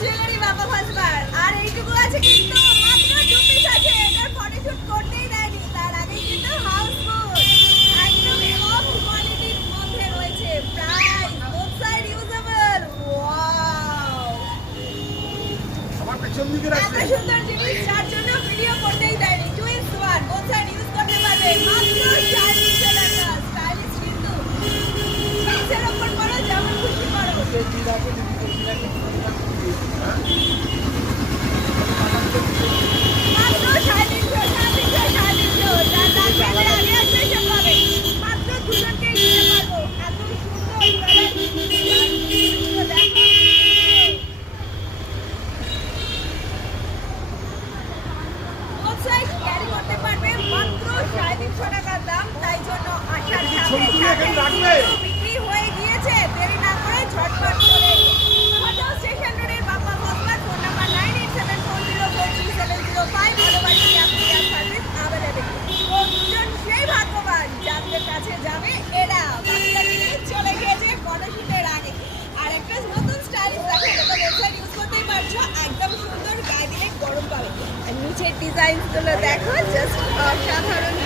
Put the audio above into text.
jewellery বাবা ফাসবার আর এইটুকু আছে কিন্তু মাত্র 2 পিস আছে এটার ফটোশুট করতেই দেয়নি তার আগে কিন্তু হাউসফুল একদম টপ কোয়ালিটির মধ্যে রয়েছে price both side usable wow আমার পেছন দিকে রাখছে এত সুন্দর জিনিস যার জন্য ভিডিও করতেই দেয়নি 2 in 1 বোথ সাইড ইউজ করতে পারবে মাত্র 400 টাকা স্টাইলিশ কিন্তু জিন্সের উপর পরো যেমন খুশি পরো মাত্র 350 যারা আগে আসবে সে পাবে মাত্র দুজনকেই দিতে পারবো এত সুন্দর দেখো ক্যারি করতে পারবে মাত্র 350 টাকা দাম তাই জন্য আসার সাথে বিক্রি হয়ে গিয়েছে দেরি না করে ঝটপট করে হোটেল স্টেশন রোডের বাবা ফাসবার ফোন নাম্বার 9874043705 অথবা ক্যাব সার্ভিস अवेलेबल ও দুজন সেই ভাগ্যবান যাদের কাছে যাবে এরা বাকিরা কিন্তু চলে গিয়েছে ফটোশুটের আগে আর একটা নতুন স্টাইলিশ দেখো এটা ওয়েবসাইট ইউজ করতেই পারছো একদম সুন্দর গায়ে দিলে গরম পাবে আর নিচের ডিজাইনগুলো দেখো জাস্ট অসাধারণ